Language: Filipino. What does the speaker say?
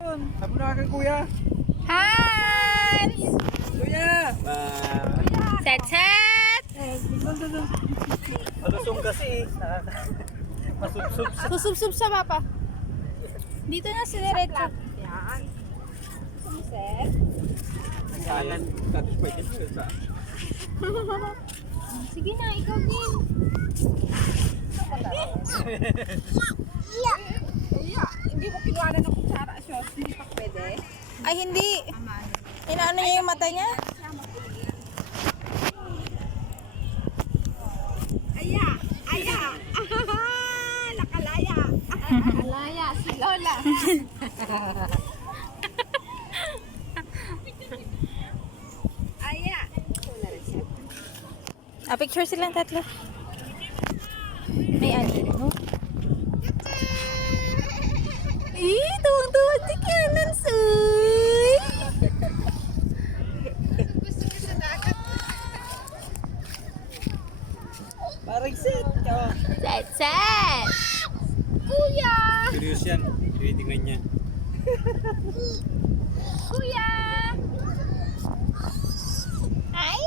Sabi na kay kuya. Hans! Kuya! Set, set! Malusong kasi. Masubsob siya. Susub-sub sa papa. Dito na si Diretso. Yan. Sumiset. Kalan. Tapos pwede sa. Sige na, ikaw din. Iya. Hindi mo kinuha ng kutsara, Sos. Hindi pa pwede. Ay, hindi. Inaano niya yung mata niya? Aya! Aya! Nakalaya! Nakalaya si Lola. Aya! Picture silang tatlo. May ano? Tuwang-tuwa si Kenan, Soy! Parang set. Set, set! Kuya! Curious yan. Tinitingnan niya. Kuya! Ay!